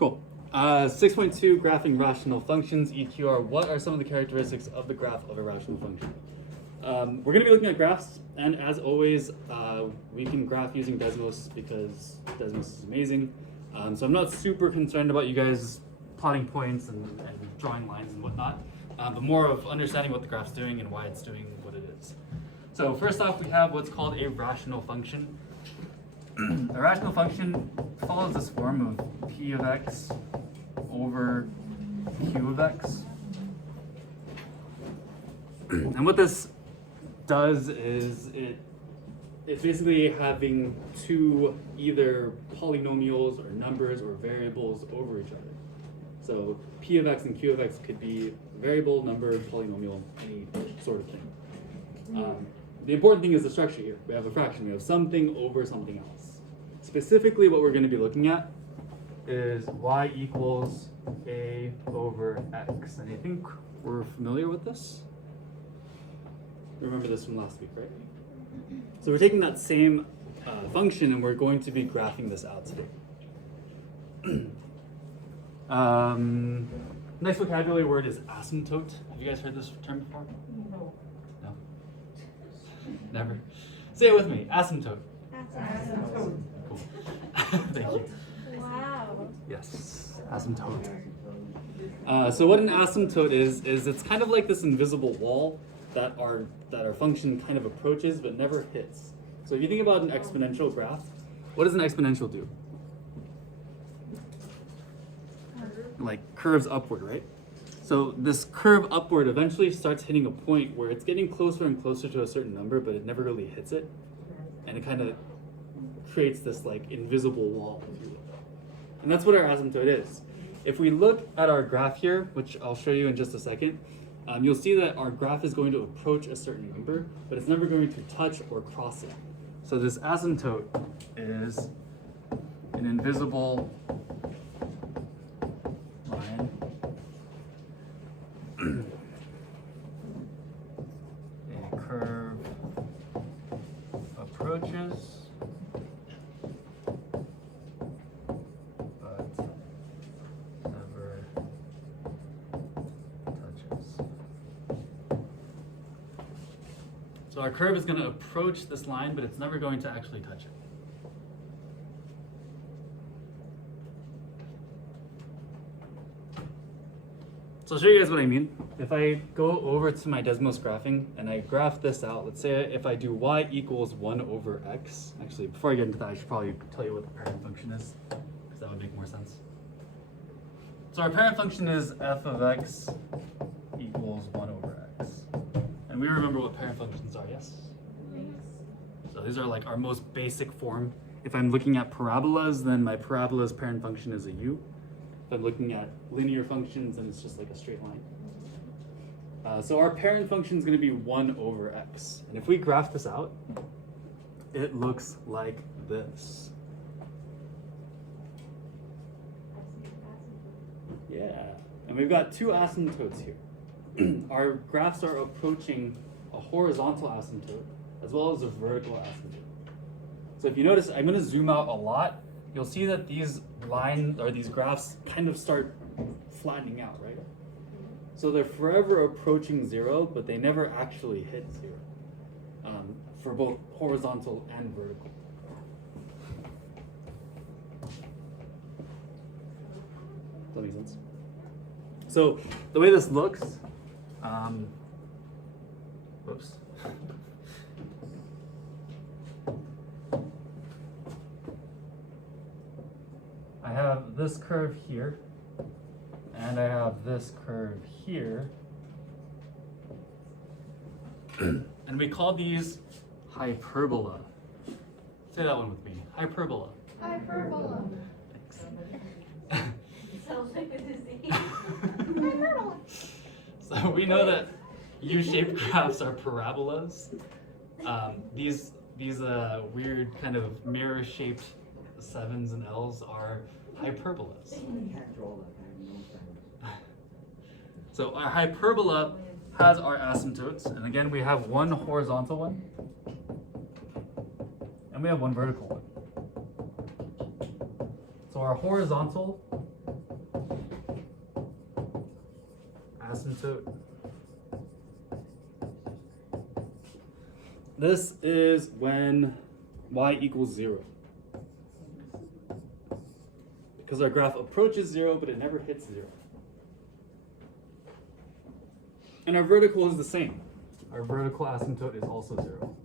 Cool. 6.2, graphing rational functions, EQR. What are some of the characteristics of the graph of a rational function? We're going to be looking at graphs, and as always, we can graph using Desmos because Desmos is amazing. So I'm not super concerned about you guys plotting points and drawing lines and whatnot, but more of understanding what the graph's doing and why it's doing what it is. So first off, we have what's called a rational function. A rational function follows this form of p of x over q of x. And what this does is it's basically having two either polynomials or numbers or variables over each other. So p of x and q of x could be variable, number, polynomial, any sort of thing. The important thing is the structure here. We have a fraction. We have something over something else. Specifically, what we're going to be looking at is y equals a over x. And I think we're familiar with this. Remember this from last week, right? So we're taking that same function and we're going to be graphing this out today. Next vocabulary word is asymptote. Have you guys heard this term before? No. No? Never? Say it with me. Asymptote. Asymptote. Cool. Thank you. Wow. Yes, asymptote. So what an asymptote is it's kind of like this invisible wall that our function kind of approaches but never hits. So if you think about an exponential graph, what does an exponential do? Like curves upward, right? So this curve upward eventually starts hitting a point where it's getting closer and closer to a certain number, but it never really hits it. And it kind of creates this like invisible wall, if you will. And that's what our asymptote is. If we look at our graph here, which I'll show you in just a second, you'll see that our graph is going to approach a certain number, but it's never going to touch or cross it. So this asymptote is an invisible line a curve approaches but never touches. So our curve is going to approach this line, but it's never going to actually touch it. So I'll show you guys what I mean. If I go over to my Desmos graphing and I graph this out, let's say if I do y equals 1 over x. Actually, before I get into that, I should probably tell you what the parent function is, because that would make more sense. So our parent function is f of x equals 1 over x. And we remember what parent functions are, yes? So these are like our most basic form. If I'm looking at parabolas, then my parabola's parent function is a u. If I'm looking at linear functions, then it's just like a straight line. So our parent function is going to be 1 over x. And if we graph this out, it looks like this. Yeah, and we've got two asymptotes here. Our graphs are approaching a horizontal asymptote as well as a vertical asymptote. So if you notice, I'm going to zoom out a lot. You'll see that these lines or these graphs kind of start flattening out, right? So they're forever approaching 0, but they never actually hit 0 for both horizontal and vertical. Does that make sense? So the way this looks, whoops. I have this curve here, and I have this curve here. And we call these hyperbola. Say that one with me. Hyperbola. Hyperbola. Thanks. Sounds like a disease. Hyperbola. So we know that U-shaped graphs are parabolas. These weird kind of mirror-shaped 7s and L's are hyperbolas. So our hyperbola has our asymptotes, and again we have one horizontal one and we have one vertical one. So our horizontal asymptote. This is when y equals 0. Because our graph approaches 0, but it never hits 0. And our vertical is the same. Our vertical asymptote is also 0.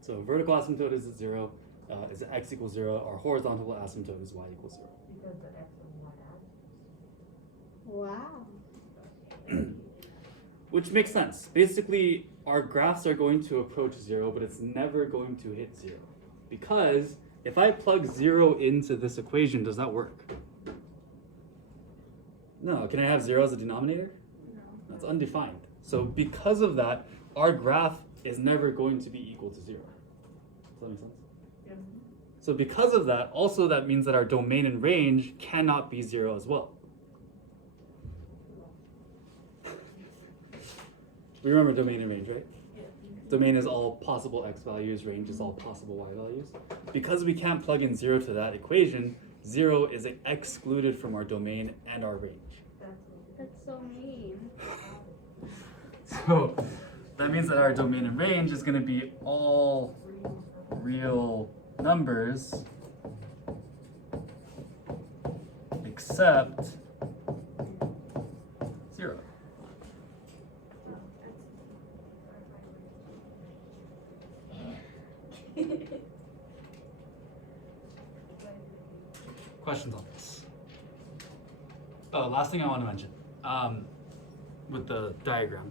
So vertical asymptote is at 0, is at x equals 0. Our horizontal asymptote is y equals 0. Because the X is one out. Wow. Which makes sense. Basically, our graphs are going to approach 0, but it's never going to hit 0. Because if I plug 0 into this equation, does that work? No. Can I have 0 as a denominator? No. That's undefined. So because of that, our graph is never going to be equal to 0. Does that make sense? Yep. So because of that, also that means that our domain and range cannot be 0 as well. We remember domain and range, right? Yeah. Domain is all possible x values, range is all possible y values. Because we can't plug in 0 to that equation, 0 is excluded from our domain and our range. That's so mean. So that means that our domain and range is going to be all real numbers except 0. Questions on this? Oh, last thing I want to mention with the diagram.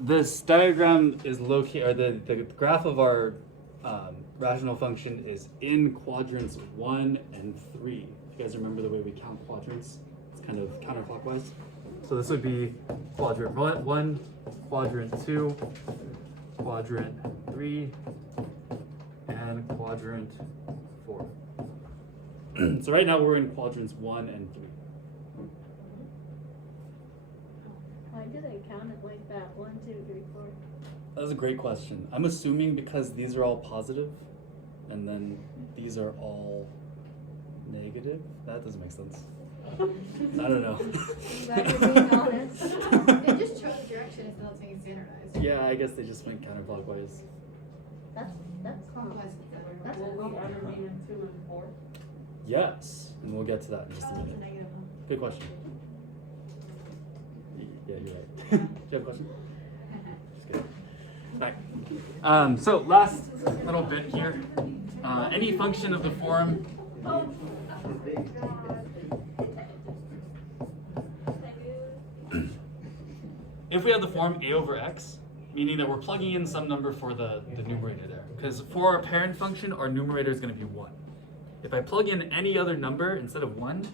This diagram is located, or the graph of our rational function is in quadrants 1 and 3. If you guys remember the way we count quadrants, it's kind of counterclockwise. So this would be quadrant 1, quadrant 2, quadrant 3, and quadrant 4. So right now we're in quadrants 1 and 3. Why do they count it like that? 1, 2, 3, 4. That's a great question. I'm assuming because these are all positive, and then these are all negative. That doesn't make sense. I don't know. Glad you're being honest. They just chose direction instead of saying standardized. Yeah, I guess they just went counterclockwise. That's cool. That's Will we cool. ever be in 2 and 4? Yes, and we'll get to that in just a Oh, that's a minute. negative one. Good question. Yeah, you're right. Do you have a question? Just kidding. Alright. So last little bit here. Any function of the form. If we have the form a over x, meaning that we're plugging in some number for the numerator there. Because for our parent function, our numerator is going to be 1. If I plug in any other number instead of 1,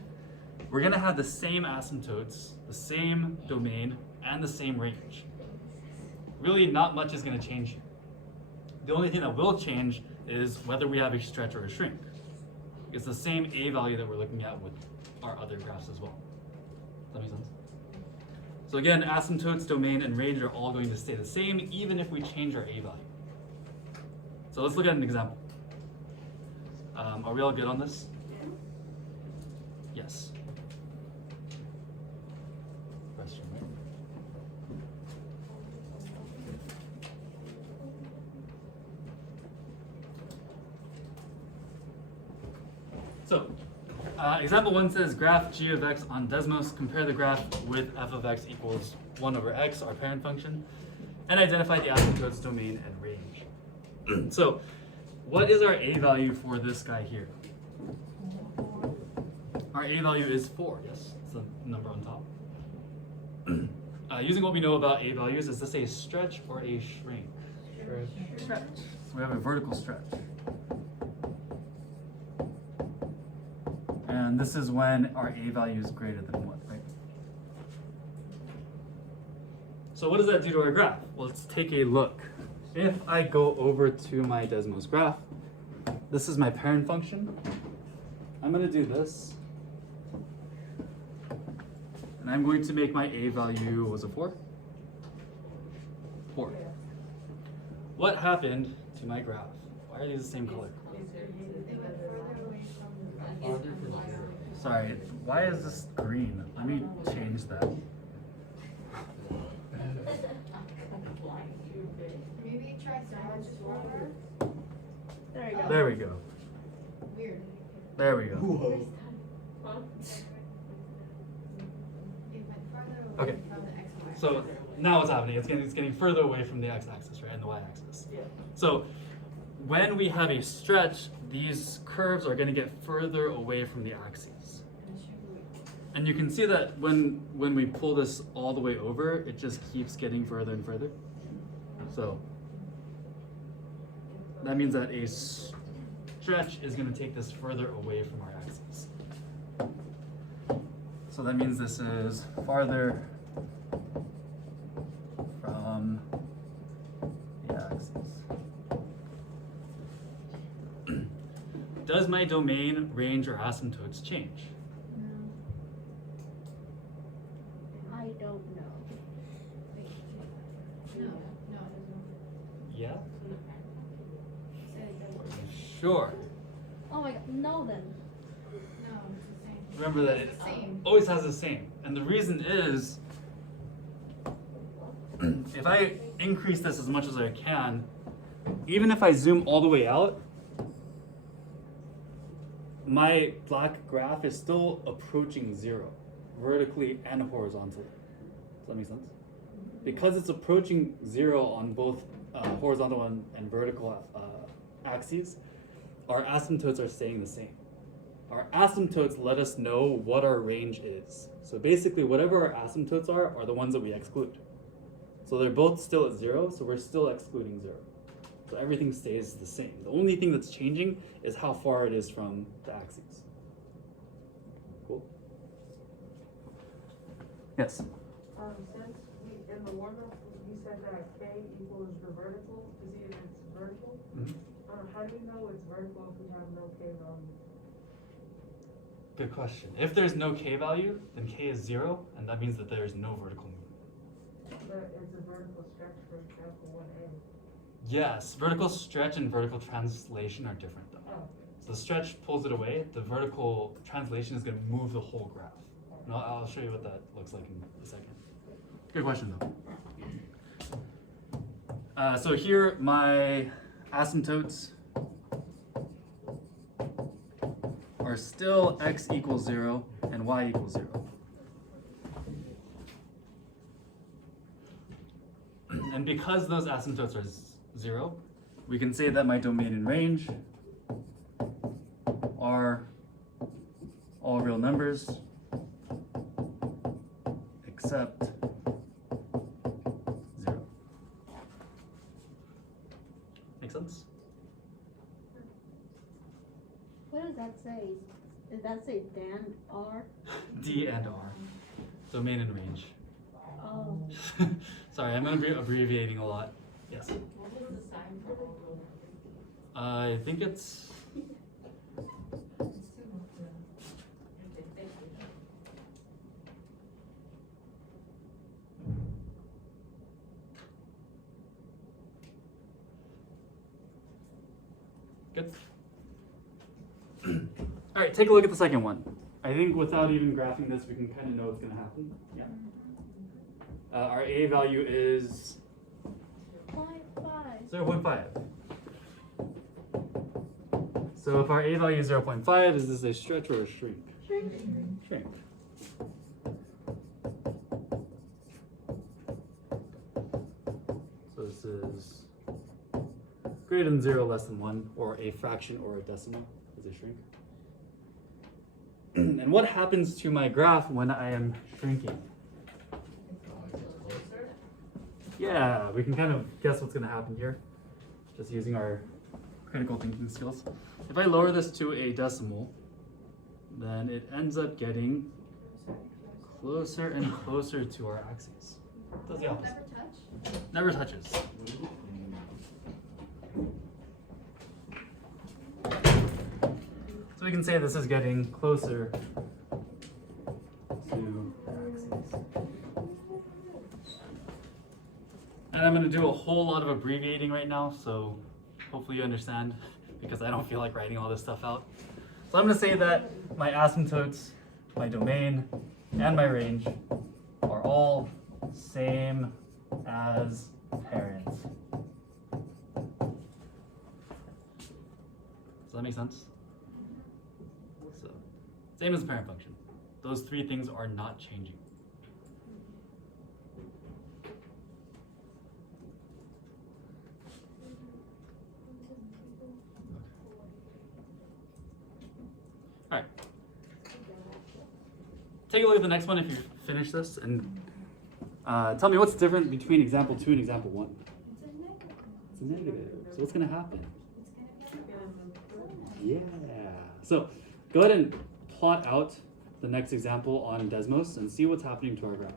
we're going to have the same asymptotes, the same domain, and the same range. Really, not much is going to change here. The only thing that will change is whether we have a stretch or a shrink. It's the same a value that we're looking at with our other graphs as well. Does that make sense? So again, asymptotes, domain, and range are all going to stay the same, even if we change our a value. So let's look at an example. Are we all good on this? Yes. Question, right? So, example 1 says graph g of x on Desmos. Compare the graph with f of x equals 1 over x, our parent function, and identify the asymptotes, domain, and range. So, what is our a value for this guy here? Our a value is 4, yes? It's the number on top. Using what we know about a values, is this a stretch or a shrink? Stretch. So we have a vertical stretch. And this is when our a value is greater than 1, right? So what does that do to our graph? Well, let's take a look. If I go over to my Desmos graph, this is my parent function. I'm going to do this. And I'm going to make my a value, was it 4? what happened to my graph? Why are these the same color? They went further away from. Sorry, why is this green? Let me change that. Maybe try so much forward. There you go. There we go. Weird. There we go. Huh? It went farther away Okay. from the x-axis. So now what's happening? It's getting further away from the x-axis, right, and the y-axis. Yeah. So when we have a stretch, these curves are going to get further away from the axes. And you can see that when we pull this all the way over, it just keeps getting further and further. So that means that a stretch is going to take this further away from our axes. So that means this is farther from the axis. Does my domain, range, or asymptotes change? No. I don't know. No, no, it doesn't. Yeah? Say it doesn't. Sure. Oh my god, no then. No, it's the same. Remember that it It's the same. always has the same. And the reason is, if I increase this as much as I can, even if I zoom all the way out, my black graph is still approaching 0, vertically and horizontally. Does that make sense? Because it's approaching 0 on both horizontal and vertical axes, our asymptotes are staying the same. Our asymptotes let us know what our range is. So basically, whatever our asymptotes are the ones that we exclude. So they're both still at 0, so we're still excluding 0. So everything stays the same. The only thing that's changing is how far it is from the axes. Cool? Yes? Since in the warm-up, you said that K equals the vertical, to see if it's vertical. How do you know it's vertical if we have no K value? Good question. If there's no K value, then K is 0, and that means that there's no vertical movement. But it's a vertical stretch, for example, 1A. Yes, vertical stretch and vertical translation are different though. Oh, So the stretch pulls it away, the vertical translation is going to move the whole graph. And I'll show you what that looks like in a second. Good question though. So here my asymptotes are still x equals 0 and y equals 0. And because those asymptotes are 0, we can say that my domain and range are all real numbers except 0. Make sense? What does that say? Does that say Dan R? D and R. Domain and range. Oh. Sorry, I'm going to be abbreviating a lot. Yes? What was the sign for that? I think it's... Okay, thank you. Good. All right, take a look at the second one. I think without even graphing this, we can kind of know what's going to happen. Yeah. Our A value is 0.5. 0.5. So if our A value is 0.5, is this a stretch or a shrink? Shrink. Shrink. So this is greater than 0, less than 1, or a fraction or a decimal is a shrink. And what happens to my graph when I am shrinking? Yeah, we can kind of guess what's going to happen here, just using our critical thinking skills. If I lower this to a decimal, then it ends up getting closer and closer to our axes. Does the opposite. Never touch? Never touches. So we can say this is getting closer to the axes. And I'm gonna do a whole lot of abbreviating right now, so hopefully you understand, because I don't feel like writing all this stuff out. So I'm gonna say that my asymptotes, my domain, and my range are all same as parent. Does that make sense? So, same as the parent function. Those three things are not changing. All right. Take a look at the next one if you finish this, and tell me what's different between example 2 and example 1. It's a negative. So what's going to happen? Yeah. So go ahead and plot out the next example on Desmos and see what's happening to our graph.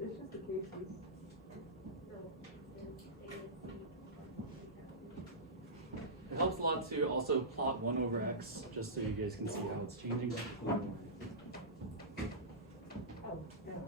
It's just the cases. It helps a lot to also plot 1 over x, just so you guys can see how it's changing. Oh, yeah, okay.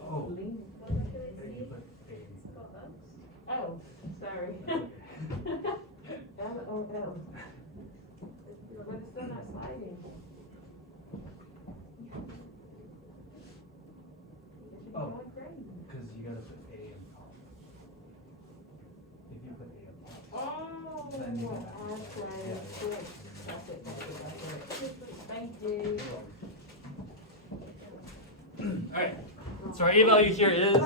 Oh. Oh, sorry. LOL. But it's still not sliding. Oh, because you gotta put A in top. If you put A in top. Oh, Then you that's can- right. yeah. That's it. Thank you. Alright, so our A value here is A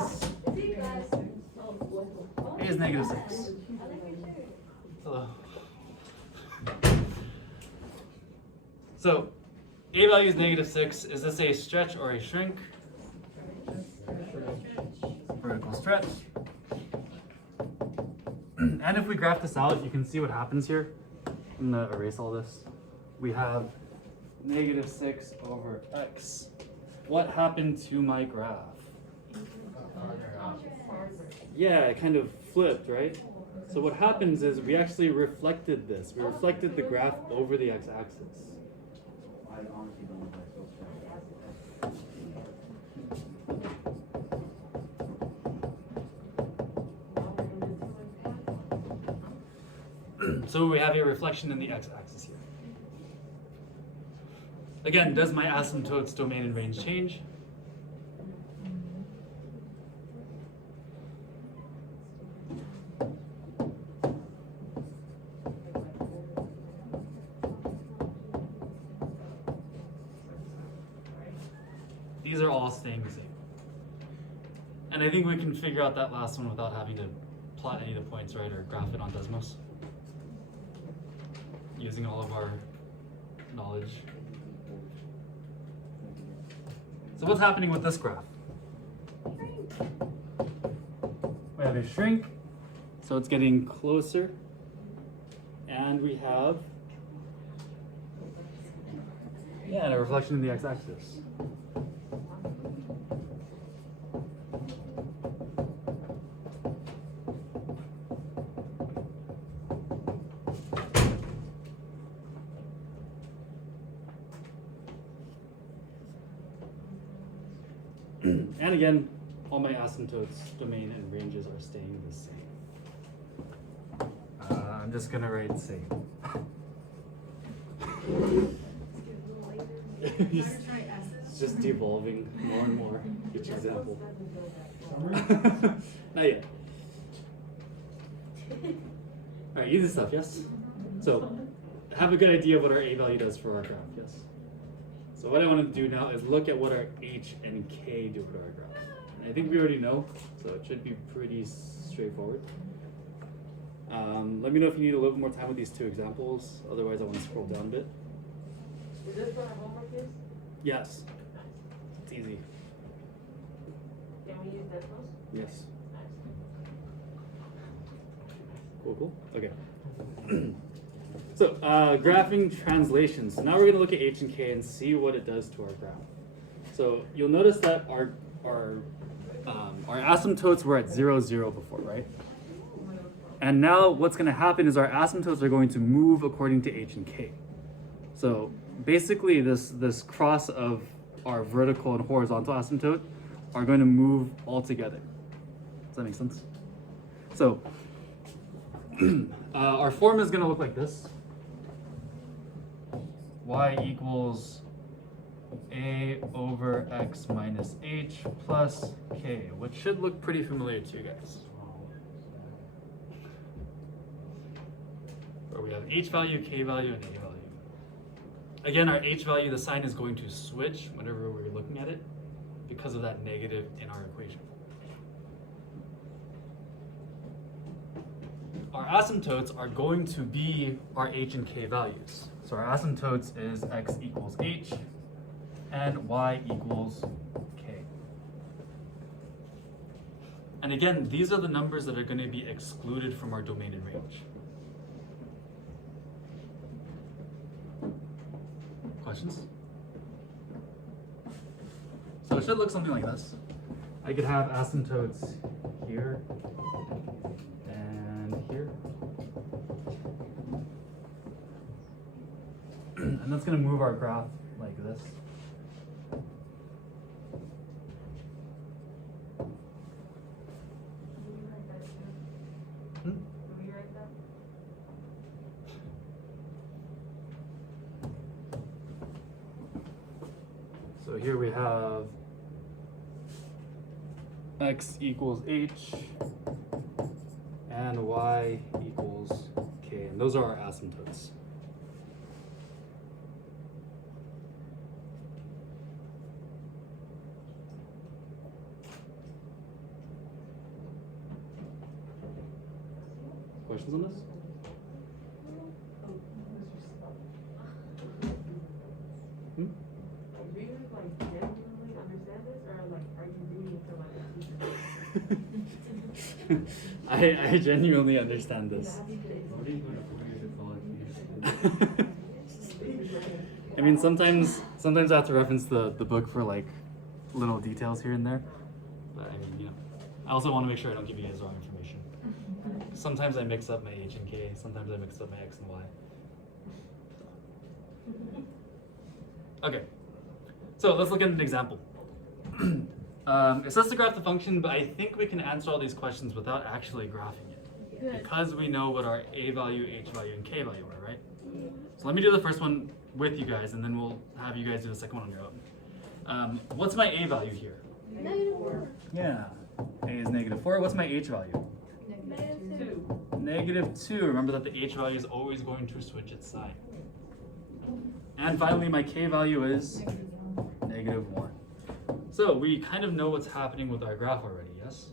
is negative 6. Hello. So A value is negative 6. Is this a stretch or a shrink? Vertical stretch. And if we graph this out, you can see what happens here. I'm gonna erase all this. We have negative 6 over x. What happened to my graph? Yeah, it kind of flipped, right? So what happens is we actually reflected this. We reflected the graph over the x-axis. So we have a reflection in the x-axis here. Again, does my asymptotes, domain, and range change? These are all staying the same. And I think we can figure out that last one without having to plot any of the points, right, or graph it on Desmos. Using all of our knowledge. So what's happening with this graph? We have a shrink, so it's getting closer. And we have, yeah, and a reflection in the x-axis. And again, all my asymptotes, domain, and ranges are staying the same. I'm just gonna write same. Let's get a little later. Try to try S's. It's just devolving more and more each example. Doesn't go that far. Not yet. All right, easy stuff, yes? So, have a good idea of what our A value does for our graph, yes? So what I want to do now is look at what our H and K do for our graph. And I think we already know, so it should be pretty straightforward. Let me know if you need a little bit more time with these two examples, otherwise I want to scroll down a bit. Is this what our homework is? Yes, it's easy, Can we use Desmos? yes. Nice. Cool, okay. So, graphing translations. So now we're going to look at H and K and see what it does to our graph. So you'll notice that our asymptotes were at 0, 0 before, right? And now what's going to happen is our asymptotes are going to move according to H and K. So basically this cross of our vertical and horizontal asymptote are going to move all together. Does that make sense? So our form is going to look like this. Y equals A over X minus H plus K, which should look pretty familiar to you guys. Where we have H value, K value, and A value. Again, our H value, the sign is going to switch whenever we're looking at it because of that negative in our equation. Our asymptotes are going to be our H and K values. So our asymptotes is X equals H and Y equals K. And again, these are the numbers that are going to be excluded from our domain and range. Questions? So it should look something like this. I could have asymptotes here and here. And that's going to move our graph like this. Can we write that too? Hmm? Can we write that? So here we have X equals H and Y equals K, and those are our asymptotes. Questions on this? Hmm? Do you like genuinely understand this, or like are you reading to like a teacher? I genuinely understand this. I mean, sometimes I have to reference the book for like little details here and there. But I mean, you know, I also want to make sure I don't give you guys wrong information. Sometimes I mix up my H and K, sometimes I mix up my X and Y. Okay, so let's look at an example. It says to graph the function, but I think we can answer all these questions without actually graphing it. Good. Because we know what our A value, H value, and K value are, right? So let me do the first one with you guys, and then we'll have you guys do the second one on your own. What's my A value here? -4. Yeah, A is -4. What's my H value? -2. -2. Remember that the H value is always going to switch its sign. And finally, my K value is -1. So we kind of know what's happening with our graph already, yes?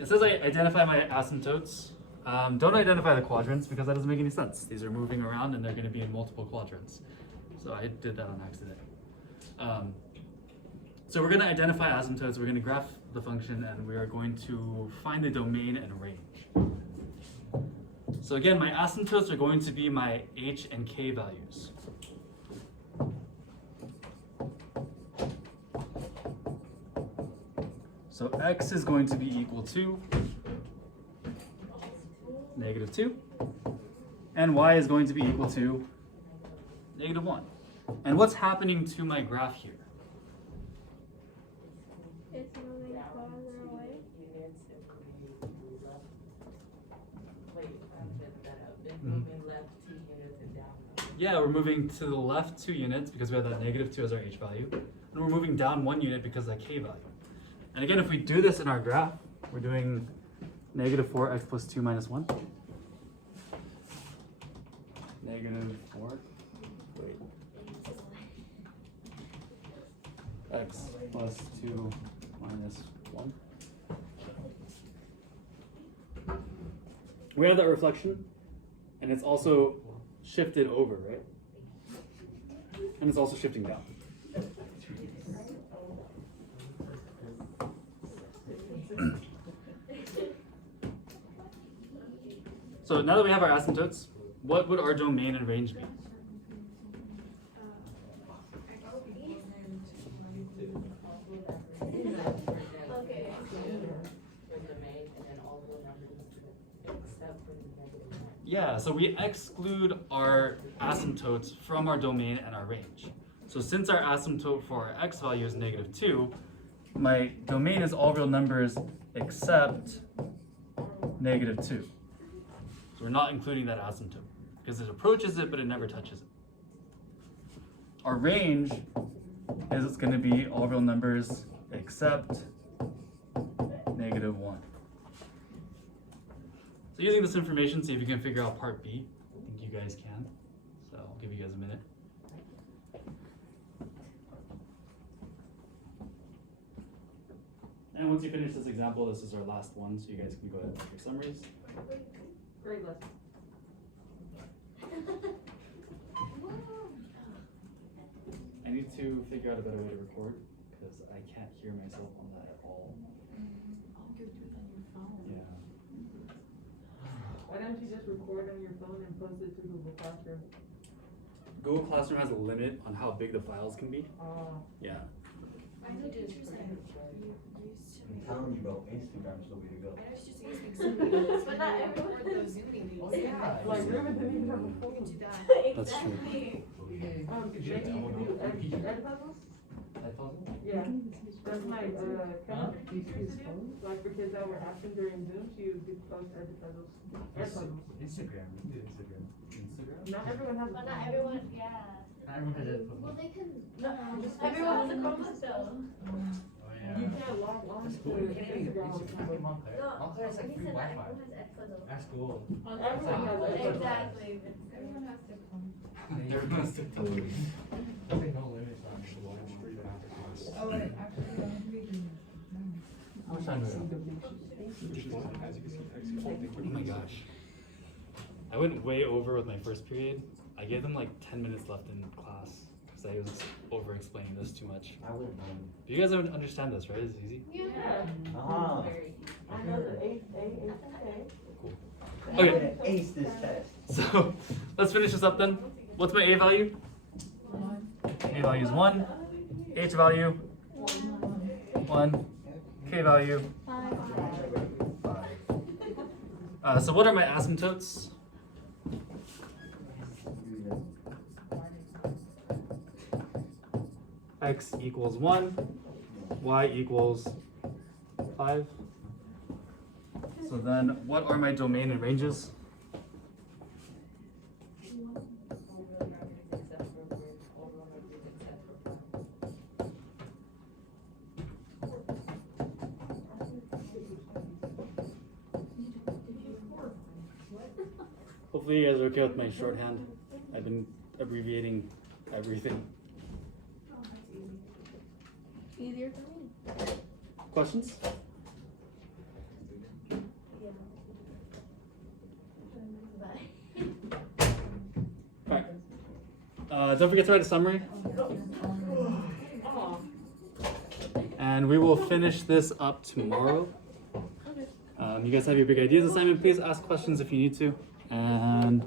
It says I identify my asymptotes. Don't identify the quadrants because that doesn't make any sense. These are moving around and they're going to be in multiple quadrants. So I did that on accident. So we're going to identify asymptotes, we're going to graph the function, and we are going to find the domain and range. So again, my asymptotes are going to be my H and K values. So X is going to be equal to -2, and Y is going to be equal to -1. And what's happening to my graph here? Yeah, we're moving to the left 2 units because we have that -2 as our h value. And we're moving down 1 unit because of that k value. And again, if we do this in our graph, we're doing -4x plus 2 minus 1. -4. Wait. X plus 2 minus 1. We have that reflection, and it's also shifted over, right? And it's also shifting down. So now that we have our asymptotes, what would our domain and range be? Okay. Yeah, so we exclude our asymptotes from our domain and our range. So since our asymptote for our x value is -2, my domain is all real numbers except -2. So we're not including that asymptote because it approaches it, but it never touches it. Our range is going to be all real numbers except -1. So using this information, see if you can figure out part B. I think you guys can. So I'll give you guys a minute. And once you finish this example, this is our last one, so you guys can go ahead and make your summaries. Great lesson. I need to figure out a better way to record because I can't hear myself on that at all. Yeah. Why don't you just record on your phone and post it to Google Classroom? Google Classroom has a limit on how big the files can be. Yeah. I know teachers that used to. I'm telling you, bro, Instagram's the way to go. I know it's just using some videos, But not everyone. record those Zoom meetings. Oh, yeah. Like, Ruben didn't even have a You phone. can do that. That's true. Exactly. Maybe you can do ed puzzles? Yeah, that's my, kind of used to do, like for kids that were absent during Zoom, she would post ed puzzles. Ed puzzles. Instagram, we do Instagram. Instagram? Not everyone has a But phone. not everyone, yeah. Not everyone has it. Well, they can. Everyone has a Chromebook though. Oh, You can't log on That's to cool. You can't even Instagram. use it. Montclair. No, Montclair's like he free said not Wi-Fi. everyone has Ed puzzle. That's cool. Everyone has ed puzzles. Exactly. Everyone has their phone. Everyone has to tell you. There's like no limits on the watch free after class. Oh, wait, actually, How much time do we have? Oh my gosh. I went way over with my first period. I gave them like 10 minutes left in class because I was over explaining this too much. I wouldn't know. You guys don't understand this, right? It's easy? Yeah, Ah. I know the A. Cool. I'm Okay. gonna ace this test. So let's finish this up then. What's my A value? A value is 1. H value 1. K value 5. So what are my asymptotes? X equals 1, Y equals 5. So then what are my domain and ranges? Hopefully you guys are okay with my shorthand. I've been abbreviating everything. Easier for me. Questions? Alright. Don't forget to write a summary. And we will finish this up tomorrow. You guys have your big ideas assignment. Please ask questions if you need to. And